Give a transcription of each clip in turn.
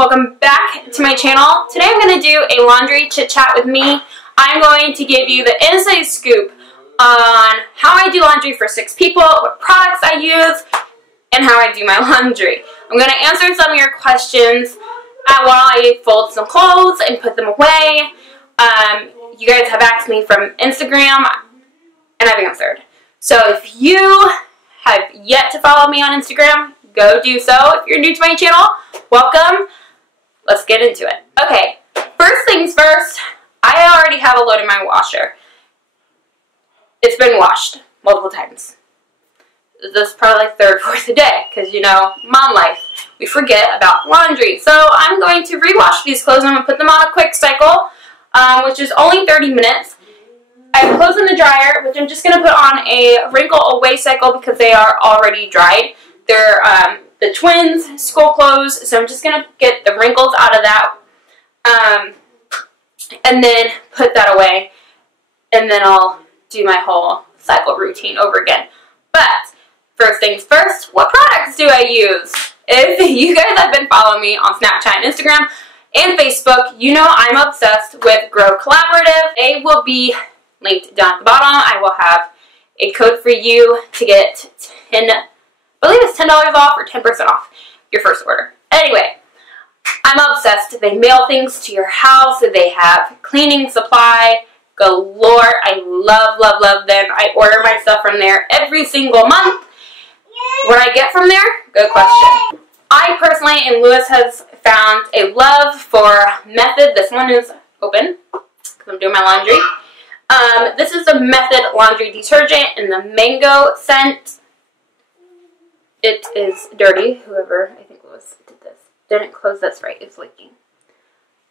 welcome back to my channel. Today I'm going to do a laundry chit chat with me. I'm going to give you the inside scoop on how I do laundry for 6 people, what products I use, and how I do my laundry. I'm going to answer some of your questions while I fold some clothes and put them away. You guys have asked me from Instagram, and I've answered. So if you have yet to follow me on Instagram, go do so. If you're new to my channel, welcome. Let's get into it. Okay, first things first, I already have a load in my washer. It's been washed multiple times. This is probably like third, fourth a day, because you know, mom life, we forget about laundry. So I'm going to rewash these clothes. I'm going to put them on a quick cycle, which is only 30 minutes. I have clothes in the dryer, which I'm just going to put on a wrinkle away cycle because they are already dried. They're the twins' school clothes, so I'm just going to get the wrinkles out of that, and then put that away, and then I'll do my whole cycle routine over again. But first things first, what products do I use? If you guys have been following me on Snapchat and Instagram and Facebook, you know I'm obsessed with Grow Collaborative. They will be linked down at the bottom. I will have a code for you to get I believe it's $10 off or 10% off your first order. Anyway, I'm obsessed. They mail things to your house. They have cleaning supply galore. I love, love, love them. I order my stuff from there every single month. What I get from there? Good question. I personally, and Lewis has found a love for Method. This one is open because I'm doing my laundry. This is the Method laundry detergent in the mango scent. It is dirty. Whoever, I think Lewis did this, didn't close this right. It's leaking.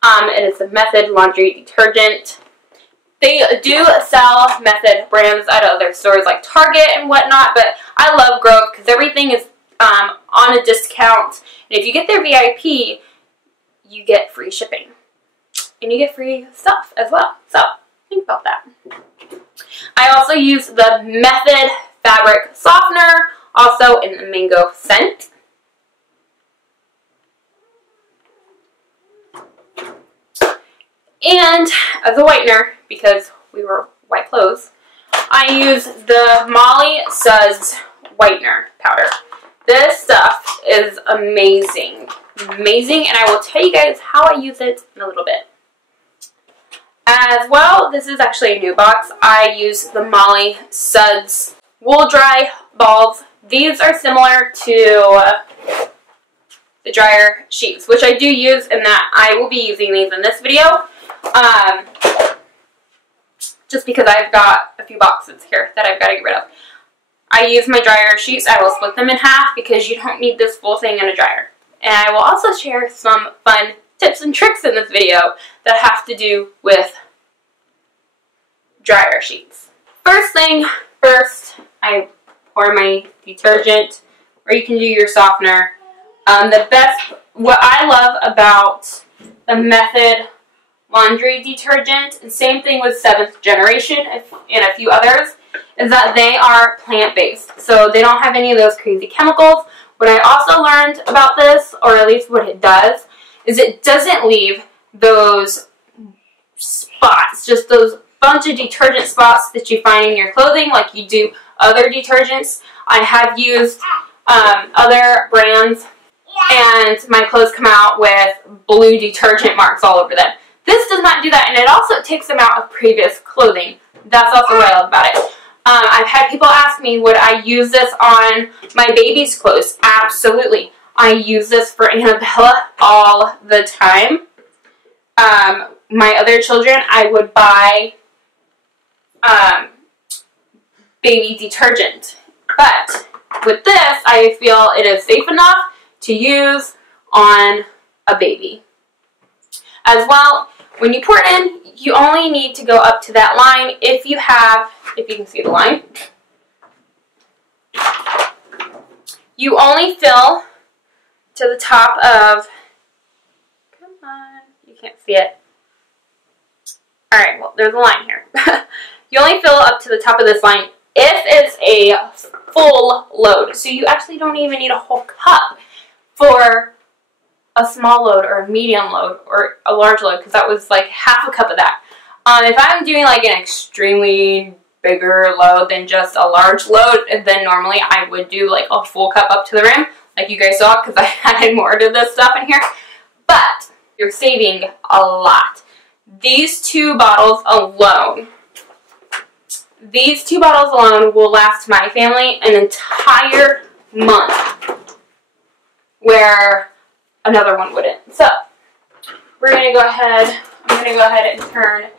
It is the Method laundry detergent. They do sell Method brands at other stores like Target and whatnot, but I love Grove because everything is on a discount. And if you get their VIP, you get free shipping. And you get free stuff as well. So, think about that. I also use the Method fabric softener, also in the mango scent. And as a whitener, because we were white clothes, I use the Molly Suds whitener powder. This stuff is amazing. Amazing, and I will tell you guys how I use it in a little bit. As well, this is actually a new box. I use the Molly Suds wool dry balls. These are similar to the dryer sheets, which I do use, in that I will be using these in this video. Just because I've got a few boxes here that I've got to get rid of. I use my dryer sheets. I will split them in half because you don't need this full thing in a dryer. And I will also share some fun tips and tricks in this video that have to do with dryer sheets. First thing first, I pour my detergent, or you can do your softener. What I love about the Method laundry detergent, and same thing with 7th generation and a few others, is that they are plant-based. So they don't have any of those crazy chemicals. What I also learned about this, or at least what it does, is it doesn't leave those spots, just those bunch of detergent spots that you find in your clothing like you do other detergents. I have used other brands, and my clothes come out with blue detergent marks all over them. This does not do that, and it also takes them out of previous clothing. That's also what I love about it. I've had people ask me, would I use this on my baby's clothes? Absolutely. I use this for Annabella all the time. My other children, I would buy baby detergent. But with this, I feel it is safe enough to use on a baby. As well, when you pour it in, you only need to go up to that line if you can see the line. You only fill to the top of, come on, you can't see it. Alright, well, there's a line here. You only fill up to the top of this line if it's a full load. So you actually don't even need a whole cup for a small load or a medium load or a large load, because that was like half a cup of that. If I'm doing like an extremely bigger load than just a large load, then normally I would do like a full cup up to the rim, like you guys saw, because I added more to this stuff in here. But you're saving a lot. These two bottles alone will last my family an entire month, where another one wouldn't. So we're gonna go ahead. I'm gonna go ahead and turn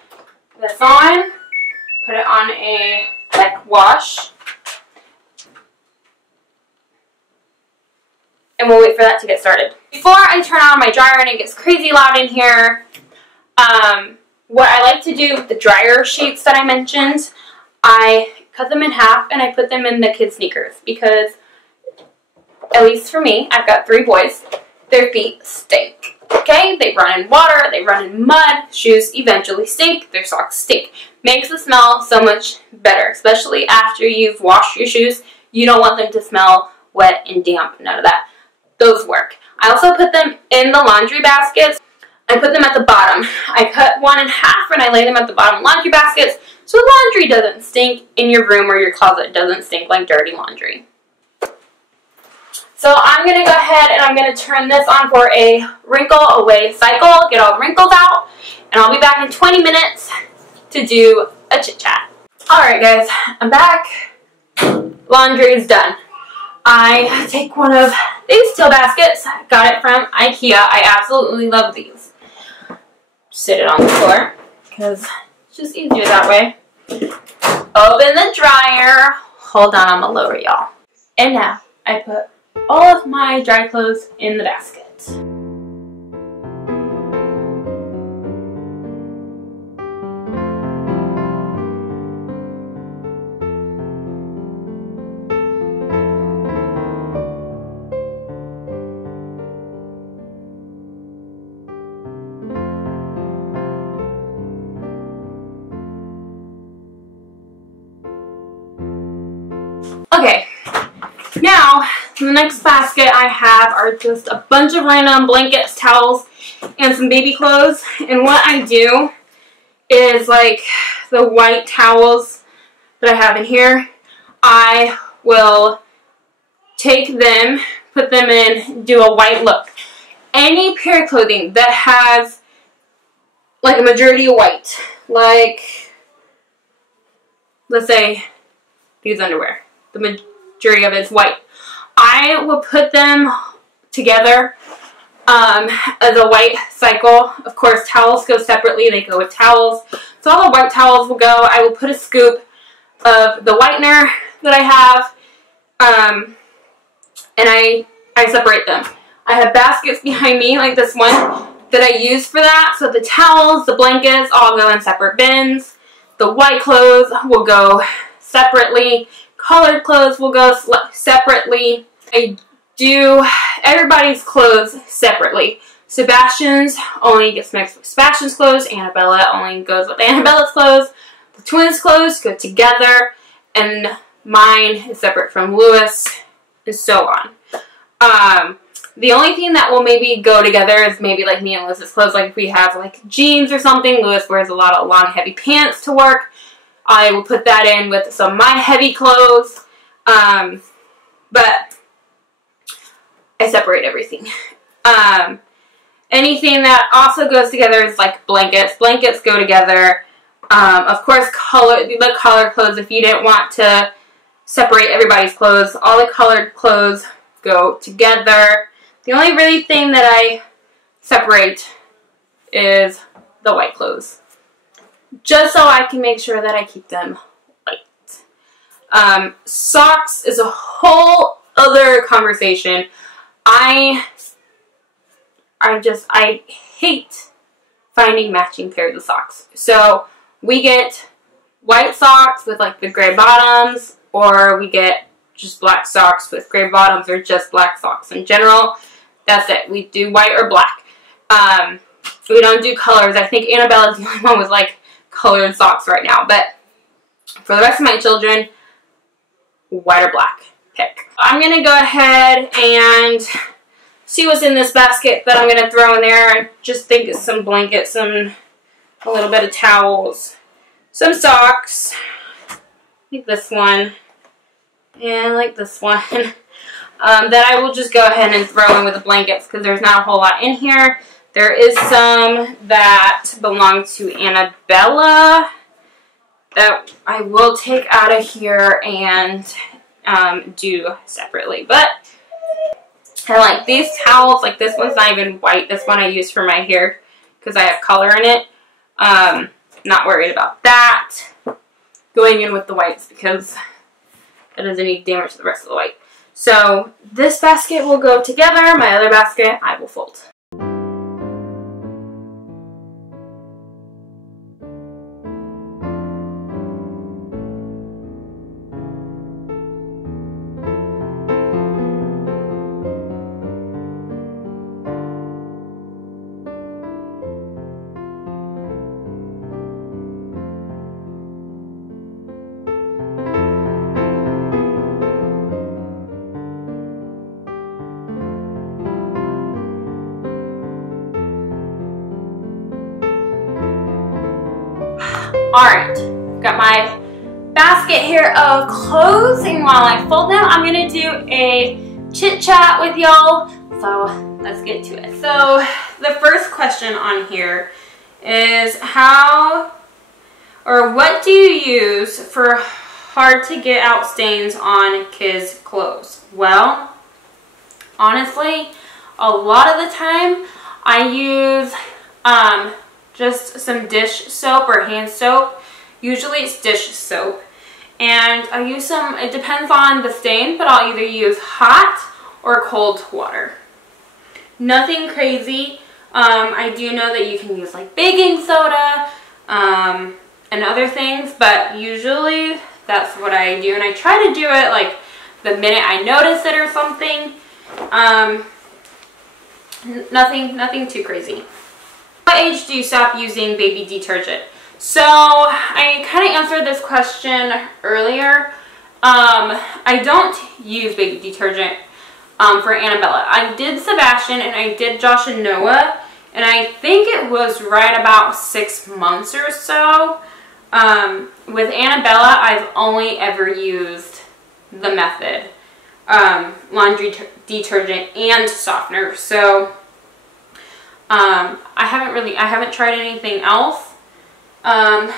this on. Put it on a wash. And we'll wait for that to get started. Before I turn on my dryer and it gets crazy loud in here, what I like to do with the dryer sheets that I mentioned, I cut them in half and I put them in the kids' sneakers, because, at least for me, I've got 3 boys, their feet stink. Okay? They run in water, they run in mud, shoes eventually stink, their socks stink. Makes the smell so much better, especially after you've washed your shoes. You don't want them to smell wet and damp, none of that. Those work. I also put them in the laundry baskets. I put them at the bottom. I cut one in half and I lay them at the bottom laundry baskets so laundry doesn't stink in your room, or your closet doesn't stink like dirty laundry. So I'm going to go ahead and I'm going to turn this on for a wrinkle away cycle, get all the wrinkles out, and I'll be back in 20 minutes to do a chit chat. Alright guys, I'm back. Laundry is done. I take one of these steel baskets. Got it from IKEA. I absolutely love these. Sit it on the floor because it's just easier that way. Open the dryer. Hold on, I'm gonna lower y'all. And now I put all of my dry clothes in the basket. Okay, now the next basket I have are just a bunch of random blankets, towels, and some baby clothes. And what I do is, like, the white towels that I have in here, I will take them, put them in, do a white look. Any pair of clothing that has like a majority of white, like, let's say these underwear, the majority of it is white, I will put them together as a white cycle. Of course, towels go separately. They go with towels. So all the white towels will go. I will put a scoop of the whitener that I have, and I separate them. I have baskets behind me, like this one, that I use for that. So the towels, the blankets, all go in separate bins. The white clothes will go separately. Colored clothes will go separately. I do everybody's clothes separately. Sebastian's only gets mixed with Sebastian's clothes. Annabella only goes with Annabella's clothes. The twins' clothes go together. And mine is separate from Lewis, and so on. The only thing that will maybe go together is maybe like me and Lewis's clothes. Like if we have like jeans or something, Lewis wears a lot of long heavy pants to work. I will put that in with some of my heavy clothes. But I separate everything. Anything that also goes together is like blankets. Blankets go together. Of course, the colored clothes, if you didn't want to separate everybody's clothes, all the colored clothes go together. The only really thing that I separate is the white clothes, just so I can make sure that I keep them white. Socks is a whole other conversation. I hate finding matching pairs of socks. So we get white socks with like the gray bottoms, or we get just black socks with gray bottoms, or just black socks in general. That's it. We do white or black. We don't do colors. I think Annabella's the only one with like colored socks right now. But for the rest of my children, white or black. Pick. I'm going to go ahead and see what's in this basket that I'm going to throw in there. I just think it's some blankets, a little bit of towels, some socks, like this one, and like this one, that I will just go ahead and throw in with the blankets because there's not a whole lot in here. There is some that belong to Annabella that I will take out of here and do separately. But I like these towels. Like this one's not even white. This one I use for my hair because I have color in it. Not worried about that. Going in with the whites because it doesn't need damage to the rest of the white. So this basket will go together. My other basket I will fold. Alright, got my basket here of clothes, and while I fold them, I'm going to do a chit chat with y'all. So let's get to it. So the first question on here is what do you use for hard to get out stains on kids' clothes? Well, honestly, a lot of the time I use just some dish soap or hand soap. Usually it's dish soap. And I use some, it depends on the stain, but I'll either use hot or cold water. Nothing crazy. I do know that you can use like baking soda and other things, but usually that's what I do. And I try to do it like the minute I notice it or something. Nothing too crazy. What age do you stop using baby detergent? So I kind of answered this question earlier. I don't use baby detergent for Annabella. I did Sebastian and I did Josh and Noah, and I think it was right about 6 months or so. With Annabella, I've only ever used the Method laundry detergent and softener. So I haven't tried anything else. But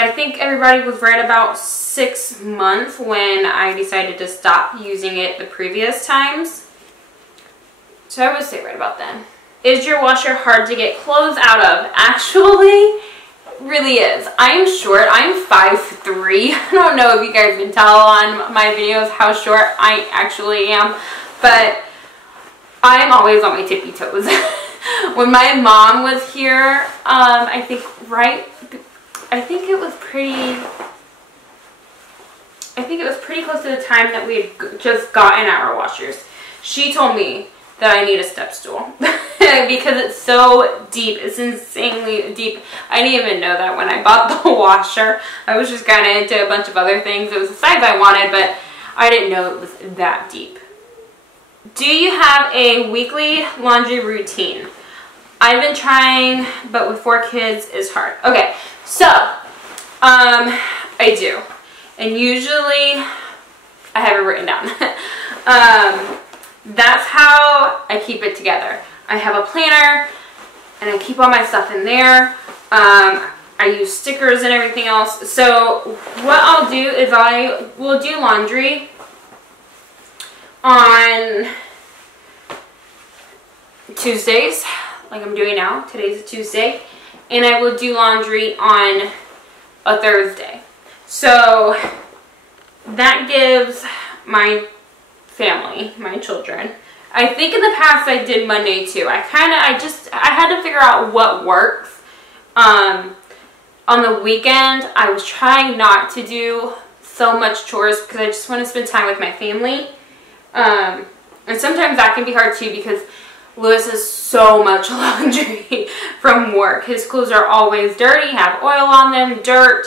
I think everybody was right about 6 months when I decided to stop using it the previous times. So I would say right about then. Is your washer hard to get clothes out of? Actually, it really is. I'm short. I'm 5'3". I don't know if you guys can tell on my videos how short I actually am, but I'm always on my tippy toes. When my mom was here, I think it was pretty close to the time that we had just gotten our washers. She told me that I need a step stool because it's so deep. It's insanely deep. I didn't even know that when I bought the washer. I was just kind of into a bunch of other things. It was the size I wanted, but I didn't know it was that deep. Do you have a weekly laundry routine? I've been trying, but with 4 kids is hard. Okay, so I do, and usually I have it written down. That's how I keep it together. I have a planner, and I keep all my stuff in there. I use stickers and everything else. So what I'll do is I will do laundry on Tuesdays, like I'm doing now. Today's a Tuesday, and I will do laundry on a Thursday. So that gives my family, my children. I think in the past I did Monday too. I had to figure out what works. On the weekend, I was trying not to do so much chores because I just want to spend time with my family. And sometimes that can be hard too because Lewis has so much laundry from work. His clothes are always dirty, have oil on them, dirt.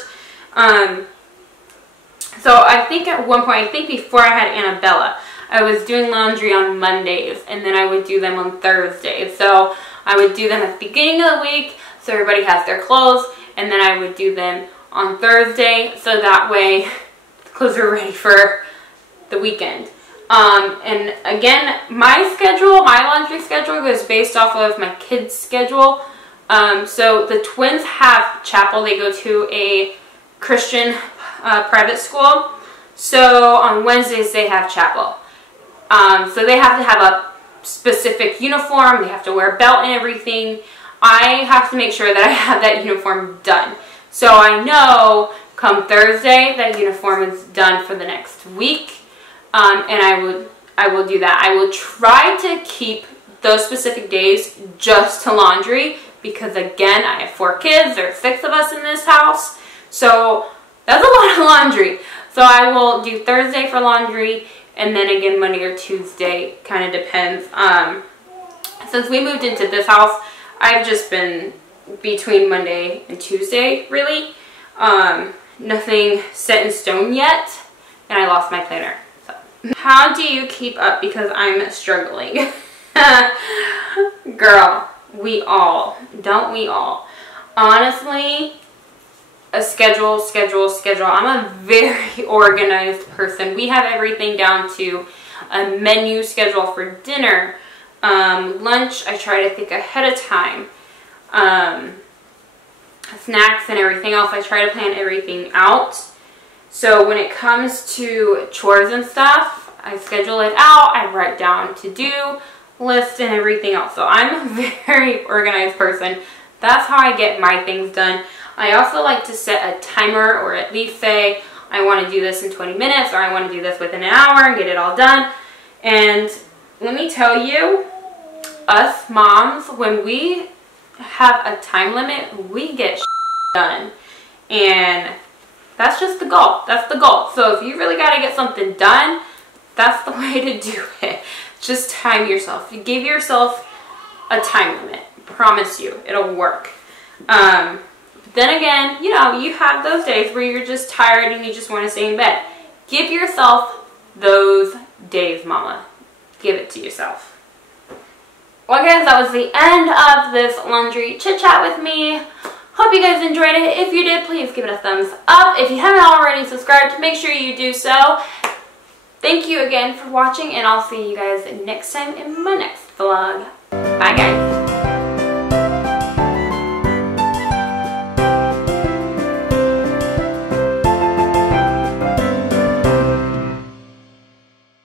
So I think at one point, I think before I had Annabella, I was doing laundry on Mondays, and then I would do them on Thursdays. So I would do them at the beginning of the week so everybody has their clothes, and then I would do them on Thursday so that way the clothes are ready for the weekend. And again, my laundry schedule goes based off of my kids' schedule. So the twins have chapel. They go to a Christian private school. So on Wednesdays they have chapel. So they have to have a specific uniform. They have to wear a belt and everything. I have to make sure that I have that uniform done. So I know come Thursday that uniform is done for the next week. And I will do that. I will try to keep those specific days just to laundry because, again, I have 4 kids. There are 6 of us in this house. So that's a lot of laundry. So I will do Thursday for laundry and then again Monday or Tuesday. Kind of depends. Since we moved into this house, I've just been between Monday and Tuesday, really. Nothing set in stone yet. And I lost my planner. How do you keep up? Because I'm struggling. Girl, don't we all? Honestly, a schedule. I'm a very organized person. We have everything down to a menu schedule for dinner. Lunch, I try to think ahead of time. Snacks and everything else, I try to plan everything out. So when it comes to chores and stuff, I schedule it out. I write down to-do list and everything else. So I'm a very organized person. That's how I get my things done. I also like to set a timer, or at least say I want to do this in 20 minutes or I want to do this within an hour and get it all done. And let me tell you, us moms, when we have a time limit, we get done. And that's just the goal. That's the goal. So if you really got to get something done, that's the way to do it. Just time yourself. You give yourself a time limit. Promise you, it'll work. Then again, you know, you have those days where you're just tired and you just want to stay in bed. Give yourself those days, mama. Give it to yourself. Well, guys, that was the end of this laundry chit chat with me. Hope you guys enjoyed it. If you did, please give it a thumbs up. If you haven't already subscribed, make sure you do so. Thank you again for watching, and I'll see you guys next time in my next vlog. Bye, guys.